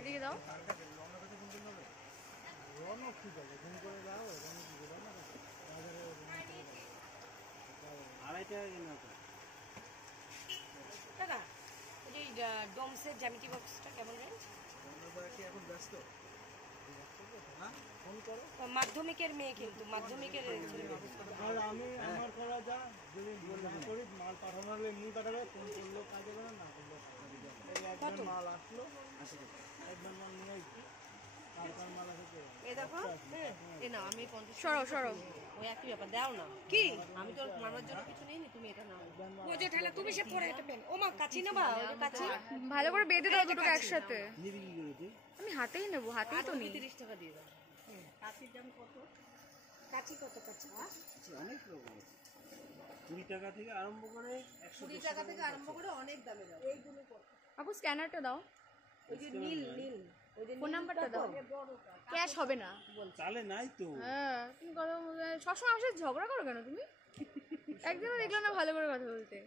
এদিকে দাও। দাদা ওই যে ডোমসের জ্যামিতি বক্সটা কেমন রেঞ্জ? এখন ব্যস্ত ফোন করো। মাধ্যমিকের মেয়ে কিন্তু মাধ্যমিকের আর আমি আমার করা যা যদি করি মাল পাঠানোর এমনি পাঠাবে ফোন করলো কাজে করে না করলো একবার মাল আসলো একবার মাল নিয়ে আসছি মাল আসে এ দেখো এ না আমি সরো সরো ওই একই ব্যাপার দাও না কি আমি তো মামার জন্য কিছু নেই তুমি এটা নাও ও যে ঠেলা তুমি সে পরে এটা পেন ও মা কাচি নেবা কাচি ভালো করে বেঁধে দাও দুটো একসাথে নিবি কি করে তুই আমি হাতেই নেব হাতেই তো নেই 30 টাকা দিয়ে দাও কাচির দাম কত কাচি কত কাচি অনেক রকম 20 টাকা থেকে আরম্ভ করে 120 টাকা থেকে আরম্ভ করে অনেক দামে দাও এইগুলো কত আপু স্ক্যানারটা দাও ওই যে নীল নীল ওই যে ফোন নাম্বারটা দাও ক্যাশ হবে না চালে নাই তো হ্যাঁ তুমি কথা সবসময় আমার সাথে ঝগড়া করো কেন তুমি একদিনও দেখলাম না ভালো করে কথা বলতে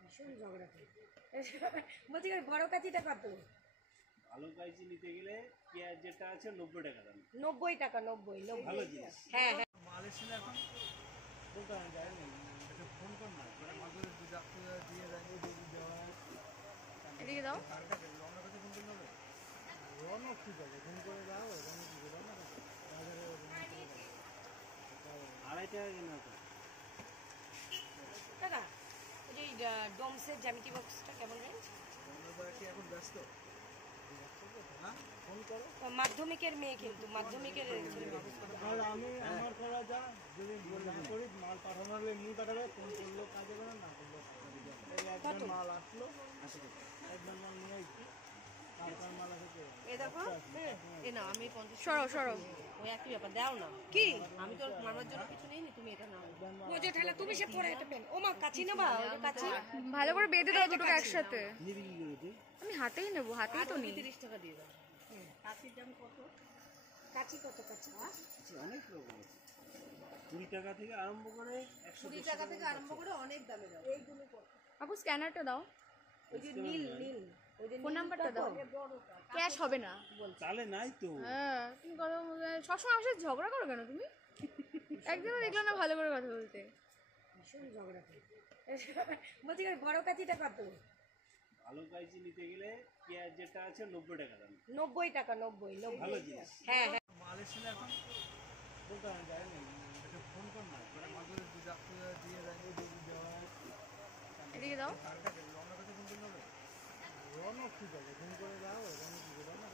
ভীষণ ঝগড়া করি বলছি বড় কাচিটা কত ভালো কাইজি নিতে গেলে পেঁয়াজ যেটা আছে 90 টাকা দাম 90 টাকা 90 ভালো জিনিস হ্যাঁ হ্যাঁ মাল এসে এখন বলতে যায় না এটা ফোন কর না করে মাঝে দুই ডাক্তার দিয়ে যায় দেওয়া এদিকে দাও রওনা করতে ফোন করতে হবে রওনা ঠিক আছে ফোন করে দাও রওনা কি করে না আড়াই টাকা কিনা তো দাদা ওই যে ডোমসের জ্যামিতি বক্সটা কেমন রেঞ্জ? এখন ব্যস্ত ফোন করো। মাধ্যমিকের মেয়ে কিন্তু মাধ্যমিকের আর আমি আমার করা যা যদি করি মাল পাঠানোর এমনি পাঠাবে ফোন করলো কাজে করে না করলো একবার মাল আসলো একবার মাল নিয়ে আসছি মাল আসে এ দেখো এ না আমি সরো সরো ওই একই ব্যাপার দাও না কি আমি তো মামার জন্য কিছু নেই তুমি এটা নাও ও যে ঠেলা তুমি সে পরে এটা পেন ও মা কাচি নেবা কাচি ভালো করে বেঁধে দাও দুটো একসাথে নিবি কি করে তুই আমি হাতেই নেব হাতেই তো নেই 30 টাকা দিয়ে দাও কাচির দাম কত কাচি কত কাচি অনেক রকম 20 টাকা থেকে আরম্ভ করে 120 টাকা থেকে আরম্ভ করে অনেক দামে দাও এইগুলো কত আপু স্ক্যানারটা দাও ওই যে নীল নীল ওই যে ফোন নাম্বারটা দাও ক্যাশ হবে না চালে নাই তো হ্যাঁ তুমি কথা সবসময় আমার সাথে ঝগড়া করো কেন তুমি একদিনও দেখলাম না ভালো করে কথা বলতে ভীষণ ঝগড়া করি বলছি বড় কাচিটা কত ভালো কাইজি নিতে গেলে পেঁয়াজ যেটা আছে 90 টাকা দাম 90 টাকা 90 ভালো জিনিস হ্যাঁ হ্যাঁ মাল এসে এখন বলতে যায় না এটা ফোন কর না করে মাঝে দুই ডাক্তার দিয়ে যায় দেওয়া এদিকে দাও রওনা করতে ফোন করতে হবে রওনা ঠিক আছে ফোন করে দাও রওনা কি করে না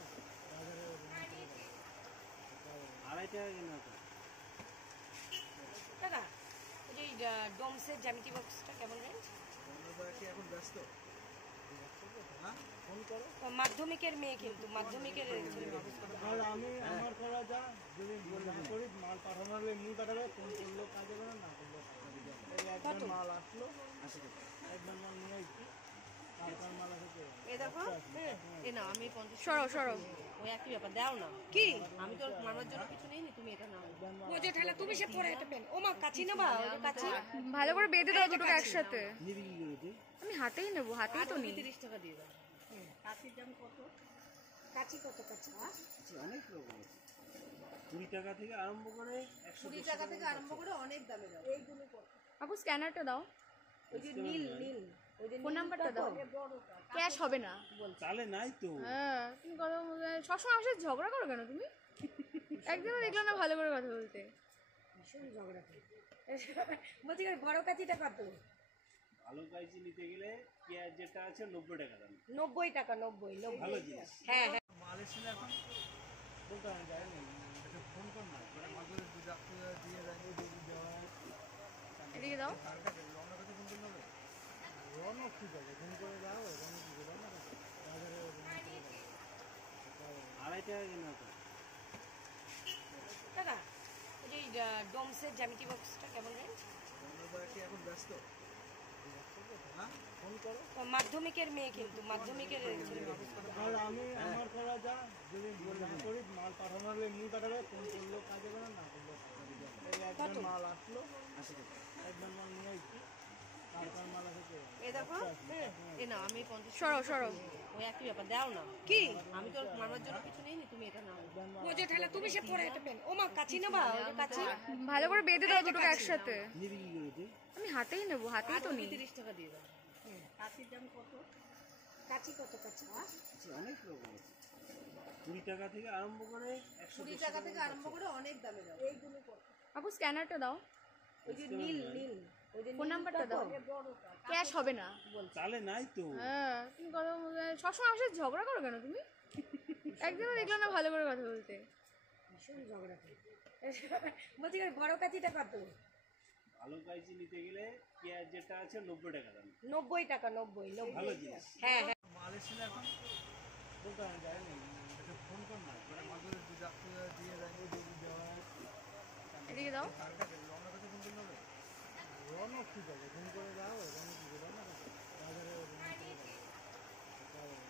আড়াই টাকা কিনা তো দাদা ওই যে ডোমসের জ্যামিতি বক্সটা কেমন রেঞ্জ? এখন ব্যস্ত ফোন করো। মাধ্যমিকের মেয়ে কিন্তু মাধ্যমিকের আর আমি আমার করা যা যদি করি মাল পাঠানোর এমনি পাঠাবে ফোন করলো কাজে করে না করলো একবার মাল আসলো একবার মাল নিয়ে আসছি মাল আসে এ দেখো এ না আমি সরো সরো ওই একই ব্যাপার দাও না কি আমি তো মামার জন্য কিছু নেই তুমি এটা নাও ও যে ঠেলা তুমি সে পরে এটা পেন ও মা কাচি নেবা কাচি ভালো করে বেঁধে দাও দুটো একসাথে নিবি কি করে তুই আমি হাতেই নেব হাতেই তো নেই 30 টাকা দিয়ে দাও কাচির দাম কত কাচি কত কাচি অনেক রকম 20 টাকা থেকে আরম্ভ করে 120 টাকা থেকে আরম্ভ করে অনেক দামে দাও এইগুলো কত আপু স্ক্যানারটা দাও ওই যে নীল নীল ওই যে ফোন নাম্বারটা দাও ক্যাশ হবে না চালে নাই তো হ্যাঁ তুমি কথা সবসময় আমার সাথে ঝগড়া করো কেন তুমি একদিনও দেখলাম না ভালো করে কথা বলতে ভীষণ ঝগড়া করি বলছি বড় কাচিটা কত ভালো কাইজি নিতে গেলে পেঁয়াজ যেটা আছে 90 টাকা দাম 90 টাকা 90 ভালো জিনিস হ্যাঁ হ্যাঁ মাল এসে এখন বলতে যায় না এটা ফোন কর না করে মাঝে দুই ডাক্তার দিয়ে যায় দেওয়া এদিকে দাও রওনা করতে ফোন করতে হবে রওনা ঠিক আছে ফোন করে দাও রওনা কি করে না আড়াই টাকা কিনা তো দাদা ওই যে ডোমসের জ্যামিতি বক্সটা কেমন রেঞ্জ? এখন ব্যস্ত ফোন করো। মাধ্যমিকের মেয়ে কিন্তু মাধ্যমিকের আর আমি আমার করা যা যদি করি মাল পাঠানোর এমনি পাঠাবে ফোন করলো কাজে করে না করলো একবার মাল আসলো একবার মাল নিয়ে আসছি মাল আসে দেখো এ না আমি 50 সরো সরো ওই একই ব্যাপার দাও না কি আমি তো মারার জন্য কিছু নেইনি তুমি এটা নাও বোঝো ঠেলা তুমি সে পরে এটা পেন ও মা কাচি নেবা ওই যে কাচি ভালো করে বেঁধে দাও দুটো একসাথে নিবি কি করেছে আমি হাতেই নেব হাতেই তো নিই 30 টাকা দিয়ে দাও কাচির দাম কত কাচি কত কাচি অনেক রকম আছে 20 টাকা থেকে আরম্ভ করে 20 টাকা থেকে আরম্ভ করে অনেক দামে দাও এইগুলো কত আপু স্ক্যানারটা দাও ওই যে নীল নীল ওই যে ফোন নাম্বারটা দাও ক্যাশ হবে না চালে নাই তো হ্যাঁ তুমি কথা সবসময় আমার সাথে ঝগড়া করো কেন তুমি একদিনও দেখলাম না ভালো করে কথা বলতে ভীষণ ঝগড়া করে বলছি বড় কাচিটা কত ভালো কাইজি নিতে গেলে পেঁয়াজ যেটা আছে 90 টাকা দাম 90 টাকা 90 ভালো জিনিস হ্যাঁ হ্যাঁ মাল এসেছিল এখন দোকানে যায়নি এটা ফোন কর না করে মাদুরে দুধ দিয়ে দেয় দুধ দেওয়া এদিকে দাও রওনা কাছে ফোন করতে হবে রওনা কি যাবে ফোন করে যাও রওনা কি যাবে না বাজারে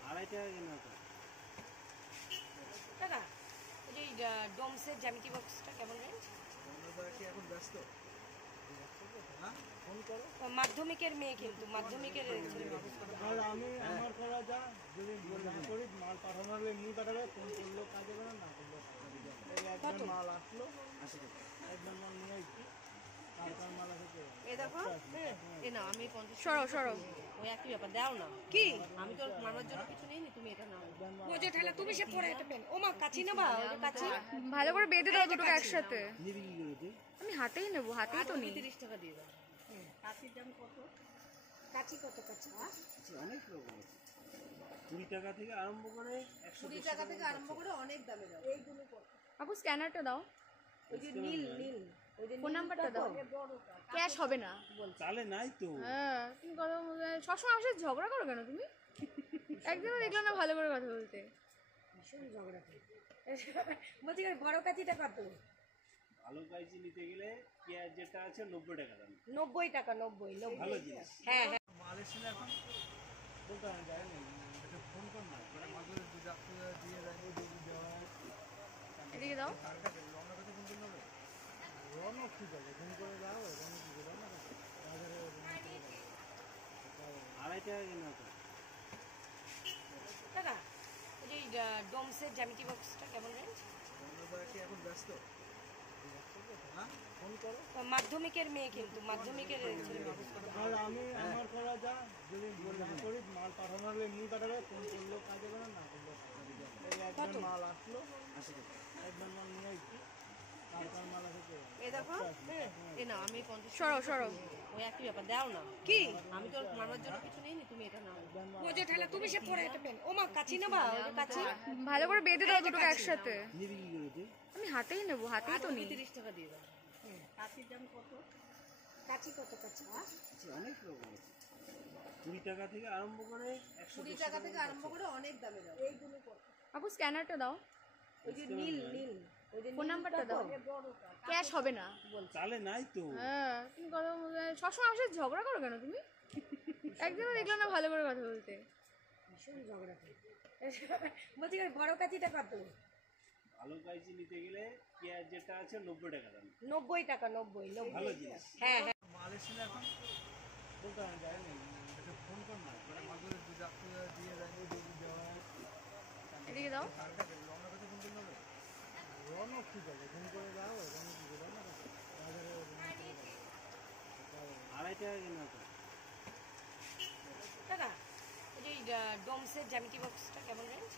2.5 টাকা কিনা তো টাকা ওই যে ডোমসের জ্যামিতি বক্সটা কেমন রেঞ্জ আমরা কি এখন ব্যস্ত হ্যাঁ ফোন করো মাধ্যমিকের মেয়ে কিন্তু মাধ্যমিকের আর আমি আমার করা যা যদি না করি মাল পাঠানো হলে নিয়ে পাঠাবে ফোন করলো কাজ হবে না করলো একবার মাল আসলো একবার মাল নিয়ে আসছি কালকার মাল আছে এ দেখো এ না আমি 50 সরো সরো ওই একই ব্যাপার দাও না কি আমি তো মারার জন্য কিছু নেইনি তুমি এটা নাও বোঝো ঠেলা তুমি সে পরে এটা পেন ও মা কাচি নেবা ওই যে কাচি ভালো করে বেঁধে দাও দুটো একসাথে নিবি কি করেছে আমি হাতেই নেব হাতেই তো নিই 30 টাকা দিয়ে দাও কাচির দাম কত কাচি কত কাচি অনেক রকম আছে 20 টাকা থেকে আরম্ভ করে 20 টাকা থেকে আরম্ভ করে অনেক দামে দাও এইগুলো কত আপু স্ক্যানারটা দাও ওই যে নীল নীল ওই যে ফোন নাম্বারটা দাও ক্যাশ হবে না চালে নাই তো হ্যাঁ তুমি কথা সবসময় আমার সাথে ঝগড়া করো কেন তুমি একদিনও দেখলাম না ভালো করে কথা বলতে ভীষণ ঝগড়া করে বলছি বড় কাচিটা কত ভালো কাইজি নিতে গেলে পেঁয়াজ যেটা আছে 90 টাকা দাম 90 টাকা 90 ভালো জিনিস হ্যাঁ হ্যাঁ মাল এসেছিল এখন দোকানে যায়নি এটা ফোন কর না করে মাদুরে দুধ দিয়ে দেয় দুধ দেওয়া এদিকে দাও রওনা কাছে ফোন করতে হবে রওনা কি যাবে ফোন করে যাও রওনা কি যাবে না বাজারে 2.5 টাকা কিনা তো টাকা ওই যে ডোমসের জ্যামিতি বক্সটা কেমন রেঞ্জ আমরা কি এখন ব্যস্ত হ্যাঁ ফোন করো মাধ্যমিকের মেয়ে কিন্তু মাধ্যমিকের আর আমি আমার করা যা যদি না করি মাল পাঠানো হলে নিয়ে পাঠাবে ফোন করলো কাজ হবে না করলো একবার মাল আসলো একবার মাল নিয়ে আসছি কালকার মাল আছে এ দেখো এ না আমি 50 সরো সরো ওই একই ব্যাপার দাও না কি আমি তো মারার জন্য কিছু নেইনি তুমি এটা নাও বোঝো ঠেলা তুমি সে পরে এটা পেন ও মা কাচি নেবা ওই যে কাচি ভালো করে বেঁধে দাও দুটো একসাথে নিবি কি করেছে আমি হাতেই নেব হাতেই তো নিই 30 টাকা দিয়ে দাও কাচির দাম কত কাচি কত কাচি অনেক রকম আছে 20 টাকা থেকে আরম্ভ করে 20 টাকা থেকে আরম্ভ করে অনেক দামে দাও এইগুলো কত আপু স্ক্যানারটা দাও ওই যে নীল নীল ওই যে ফোন নাম্বারটা দাও ক্যাশ হবে না চালে নাই তো হ্যাঁ তুমি কথা সবসময় আমার সাথে ঝগড়া করো কেন তুমি একদিনও দেখলাম না ভালো করে কথা বলতে ভীষণ ঝগড়া করে বলছি বড় কাচিটা কত ভালো কাইজি নিতে গেলে পেঁয়াজ যেটা আছে 90 টাকা দাম 90 টাকা 90 ভালো জিনিস হ্যাঁ হ্যাঁ মাল এসেছিল এখন দোকানে যায়নি এটা ফোন কর না করে মাদুরে দুধ দিয়ে দেয় দুধ দেওয়া এদিকে দাও রওনা কাছে ফোন করতে হবে রওনা কি যাবে ফোন করে যাও রওনা কি যাবে না বাজারে 2.5 টাকা কিনা তো টাকা ওই যে ডোমসের জ্যামিতি বক্সটা কেমন রেঞ্জ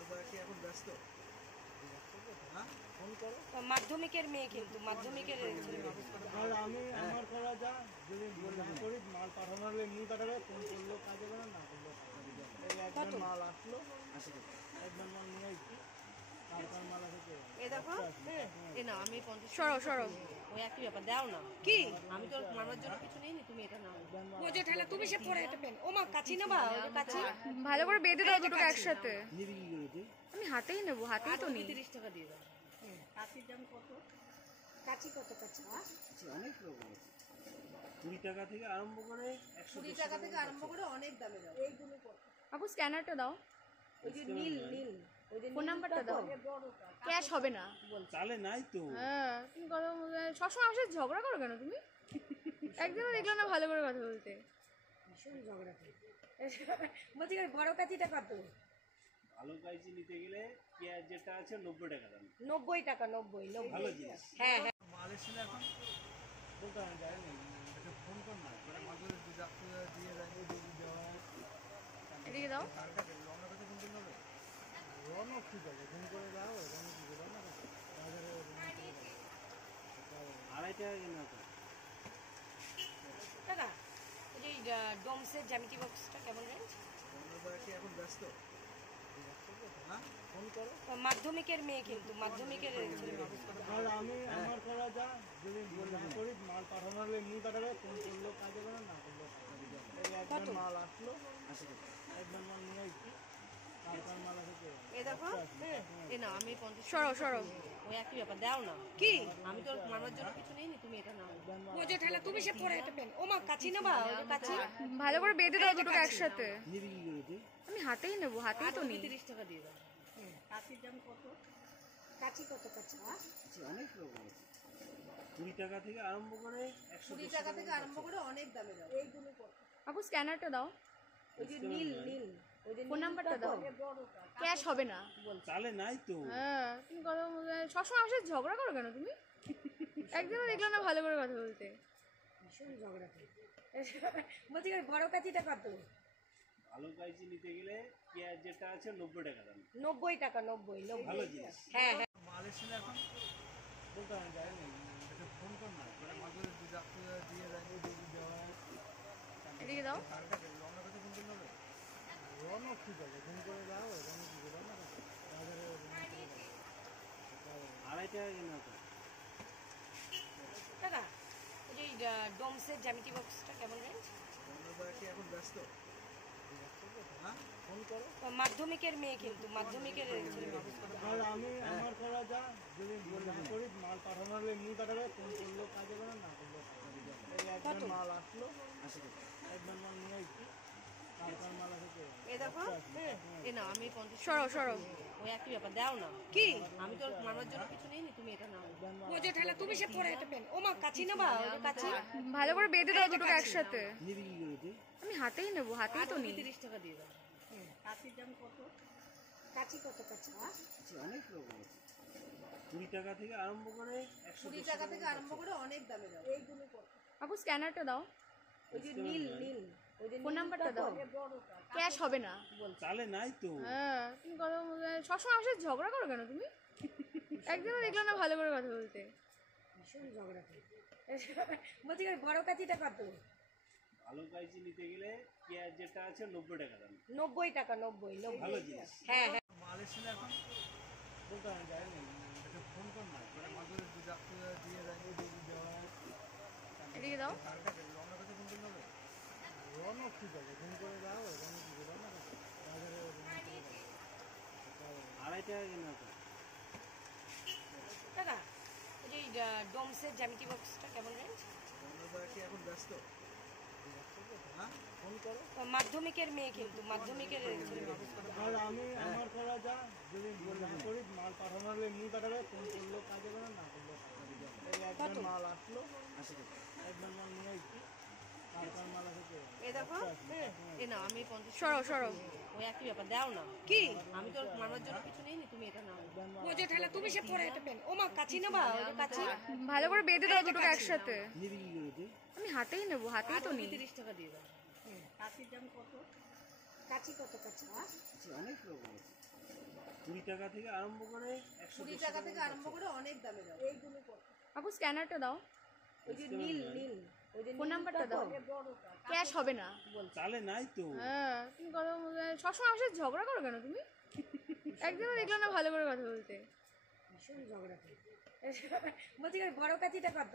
আমরা কি এখন ব্যস্ত হ্যাঁ ফোন করো মাধ্যমিকের মেয়ে কিন্তু মাধ্যমিকের আর আমি আমার করা যা যদি না করি মাল পাঠানো হলে নিয়ে পাঠাবে ফোন করলো কাজ হবে না করলো একবার মাল আসলো একবার মাল নিয়ে আসছি কালকার মাল আছে এ দেখো এ না আমি 50 সরো সরো ওই একই ব্যাপার দাও না কি আমি তো মারার জন্য কিছু নেইনি তুমি এটা নাও বোঝো ঠেলা তুমি সে পরে এটা পেন ও মা কাচি নেবা ওই যে কাচি ভালো করে বেঁধে দাও দুটো একসাথে নিবি কি করেছে আমি হাতেই নেব হাতেই তো নিই 30 টাকা দিয়ে দাও কাচির দাম কত কাচি কত কাচি অনেক রকম আছে 20 টাকা থেকে আরম্ভ করে 20 টাকা থেকে আরম্ভ করে অনেক দামে দাও এইগুলো কত আপু স্ক্যানারটা দাও ওই যে নীল নীল ওই যে ফোন নাম্বারটা দাও ক্যাশ হবে না চালে নাই তো হ্যাঁ তুমি কথা সবসময় আমার সাথে ঝগড়া করো কেন তুমি একদিনও দেখলাম না ভালো করে কথা বলতে ভীষণ ঝগড়া করে। বলছি বড় কাঠিটা কত? ভালো কাইচি নিতে গেলে পেঁয়াজ যেটা আছে 90 টাকা দাম। 90 টাকা, 90। ভালো জিনিস। হ্যাঁ হ্যাঁ। মাল এসেছিল এখন দোকানে যায়নি, এটা ফোন কর না, করে মাগুরে দুধ আপনি দিয়ে দেয়, দুধ দেওয়া এদিকে দাও। রওনা করতে ফোন করলে হবে? রওনা ঠিক আছে, ফোন করে দাও, রওনা ঠিক আছে, রওনা করতে বাজারে 2.5 টাকা কিনা তো। দাদা ওই যে ডোমসের জ্যামিতি বক্সটা কেমন রেঞ্জ? কি এখন ব্যস্ত? হ্যাঁ ফোন করো। মাধ্যমিকের মেয়ে, কিন্তু মাধ্যমিকের আর আমি আমার করা যা, যদি না করি মাল পাঠানো হলে এমনি পাঠাবে, ফোন করলেও কাজ হবে না, না করলেও কাজ হবে। এই একবার মাল আসলো, একবার মাল নিয়ে আসছি, তারপর মাল আসে। এ দেখো, এ না আমি 50 সরো সরো, ওই একই ব্যাপার দাও না। কি আমি তো মামার জন্য কিছু নেই, তুমি এটা নাও। ও যে ঠেলা তুমি সে পরে এটা পেন। ও মা কাচি নেবা? ওই যে কাচি ভালো করে বেঁধে দাও দুটোকে একসাথে। নিবি কি করে তুই? আমি হাতেই নেব, হাতেই তো নিই। 30 টাকা দিয়ে দাও। কাচির দাম কত? কাচি কত কাচি? অনেক রকম আছে, 20 টাকা থেকে আরম্ভ করে 20 টাকা থেকে আরম্ভ করে অনেক দামে দাও। এইগুলো কত? আপু স্ক্যানারটা দাও, ওই যে নীল নীল, ওই যে ফোন নাম্বারটা দাও। বড়টা ক্যাশ হবে না। চালে নাই তো। হ্যাঁ তুমি কথা সবসময় আমার সাথে ঝগড়া করো কেন তুমি? একদিনও দেখলাম না ভালো করে কথা বলতে। ভীষণ ঝগড়া করে। বলছি বড় কাচিটা কত? ভালো কাইচি নিতে গেলে পেঁয়াজ যেটা আছে 90 টাকা দাম। 90 টাকা, 90। ভালো জিনিস। হ্যাঁ হ্যাঁ। মাল এসেছিল এখন দোকানে যায়নি, এটা ফোন কর না, করে মাগুরে দুধ আপনি দিয়ে দেয়, দুধ দেওয়া এদিকে দাও। রওনা করতে ফোন করলে হবে? রওনা ঠিক আছে, ফোন করে দাও, রওনা ঠিক আছে, রওনা করতে বাজারে 2.5 টাকা কিনা তো। দাদা ওই যে ডোমসের জ্যামিতি বক্সটা কেমন রেঞ্জ? কি এখন ব্যস্ত? হ্যাঁ ফোন করো। মাধ্যমিকের মেয়ে, কিন্তু মাধ্যমিকের আর আমি আমার করা যা, যদি না করি মাল পাঠানো হলে এমনি পাঠাবে, ফোন করলেও কাজ হবে না, না করলেও কাজ হবে। এই একবার মাল আসলো, একবার মাল নিয়ে আসছি, তারপর মাল আসে। এ দেখো, এ না আমি 50 সরো সরো, ওই একই ব্যাপার দাও না। কি আমি তো মামার জন্য কিছু নেই, তুমি এটা নাও। ও যে ঠেলা তুমি সে পরে এটা পেন। ও মা কাচি নেবা? ওই যে কাচি ভালো করে বেঁধে দাও দুটোকে একসাথে। নিবি কি করে তুই? আমি হাতেই নেব, হাতেই তো নিই। 30 টাকা দিয়ে দাও। কাচির দাম কত? কাচি কত কাচি? অনেক রকম আছে, 20 টাকা থেকে আরম্ভ করে 20 টাকা থেকে আরম্ভ করে অনেক দামে দাও। এইগুলো কত? আপু স্ক্যানারটা দাও, ওই যে নীল নীল, ওই যে ফোন নাম্বারটা দাও। বড়টা ক্যাশ হবে না। চালে নাই তো। হ্যাঁ তুমি কথা সবসময় আমার সাথে ঝগড়া করো কেন তুমি? একদিনও দেখলাম না ভালো করে কথা বলতে। ভীষণ ঝগড়া করে। বলছি বড় কাচিটা কত? ভালো কাইচি নিতে গেলে পেঁয়াজ যেটা আছে 90 টাকা দাম। 90 টাকা, 90। ভালো জিনিস। হ্যাঁ হ্যাঁ। মাল এসেছিল এখন দোকানে যায়নি, এটা ফোন কর না, করে মাগুরে দুধ আপনি দিয়ে দেয়, দুধ দেওয়া এদিকে দাও। রওনা করতে ফোন করলে হবে? রওনা ঠিক আছে, ফোন করে দাও, রওনা ঠিক আছে, রওনা করতে বাজারে 2.5 টাকা কিনা তো। দাদা ওই যে ডোমসের জ্যামিতি বক্সটা কেমন রেঞ্জ? কি এখন ব্যস্ত? হ্যাঁ ফোন করো। মাধ্যমিকের মেয়ে, কিন্তু মাধ্যমিকের আর আমি আমার করা যা, যদি না করি মাল পাঠানো হলে এমনি পাঠাবে, ফোন করলেও কাজ হবে না, না করলেও কাজ হবে। এই একবার মাল আসলো, একবার মাল নিয়ে আসছি, তারপর মাল আসে। এ দেখো, এ না আমি 50 সরো সরো, ওই একই ব্যাপার দাও না। কি আমি তো মামার জন্য কিছু নেই, তুমি এটা নাও। ও যে ঠেলা তুমি সে পরে এটা পেন। ও মা কাচি নেবা? ওই যে কাচি ভালো করে বেঁধে দাও দুটোকে একসাথে। নিবি কি করে তুই? আমি হাতেই নেব, হাতেই তো নিই। 30 টাকা দিয়ে দাও। কাচির দাম কত? কাচি কত কাচি? অনেক রকম আছে, 20 টাকা থেকে আরম্ভ করে 20 টাকা থেকে আরম্ভ করে অনেক দামে দাও। এইগুলো কত? আপু স্ক্যানারটা দাও, ওই যে নীল নীল, ওই যে ফোন নাম্বারটা দাও। বড়টা ক্যাশ হবে না। চালে নাই তো। হ্যাঁ তুমি কথা সবসময় আমার সাথে ঝগড়া করো কেন তুমি? একদিনও দেখলাম না ভালো করে কথা বলতে। ভীষণ ঝগড়া করে। বলছি বড় কাচিটা কত?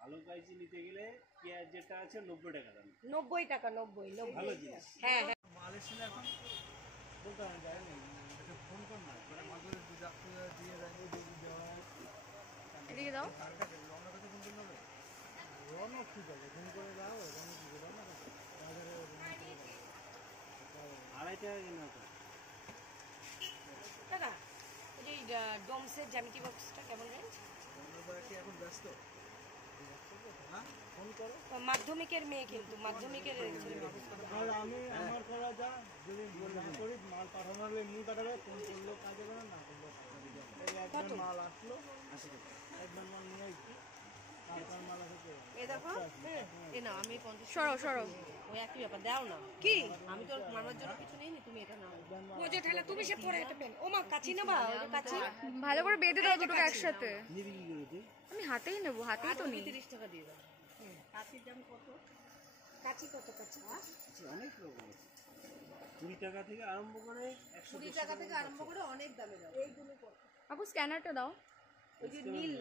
ভালো কাইচি নিতে গেলে পেঁয়াজ যেটা আছে 90 টাকা দাম। 90 টাকা, 90। ভালো জিনিস। হ্যাঁ হ্যাঁ। মাল এসেছিল এখন দোকানে যায়নি, এটা ফোন কর না, করে মাগুরে দুধ আপনি দিয়ে দেয়, দুধ দেওয়া এদিকে দাও। রওনা করতে ফোন করলে হবে? রওনা ঠিক আছে, ফোন করে দাও, রওনা ঠিক আছে, রওনা করতে বাজারে 2.5 টাকা কিনা তো। দাদা ওই যে ডোমসের জ্যামিতি বক্সটা কেমন রেঞ্জ? কি এখন ব্যস্ত? ফোন করো। মাধ্যমিকের মেয়ে কিন্তু মাধ্যমিকের ছেলে মানুষ। আর আমি আমার করা যা, যদি না করি মাল পাঠানো হলে এমনি পাঠাবে, ফোন করলেও কাজ হবে না, না করলেও কাজ হবে না। এই একবার মাল আসলো, একবার মাল নিয়ে আসছি, তারপর মাল আসে। এ দেখো এ না আমি 50 সরো ওই একই ব্যাপার দাও না কি আমি তো মামার জন্য কিছু নেইনি তুমি এটা নাও বোঝে ঠেলা তুমি সে পরে এটা পেন ও মা কাচি নেবা ওই কাচি ভালো করে বেঁধে দাও দুটোকে একসাথে আমি হাতেই নেবো হাতেই তো নিই 30 টাকা দিয়ে দাও কাচির দাম কত কাচি কত কাচি অনেক রকম আছে, 20 টাকা থেকে আরম্ভ করে 20 টাকা থেকে আরম্ভ করে অনেক দামে দাও এইগুলো কত আপু স্ক্যানারটা দাও ওই যে নীল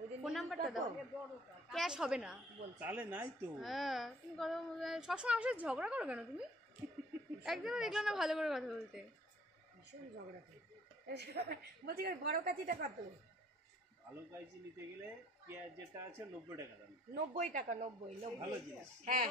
ওই যে ফোন নাম্বারটা দাও বড় ক্যাশ হবে না চালে নাই তো। হ্যাঁ তুমি কথা সবসময় আমার সাথে ঝগড়া করো কেন তুমি একদিনও দেখলাম না ভালো করে কথা বলতে ভীষণ ঝগড়া করে বলছি বড় কাচিটা কত ভালো কাইজি নিতে গেলে পেঁয়াজ যেটা আছে 90 টাকা দাম। 90 টাকা 90 ভালো জিনিস। হ্যাঁ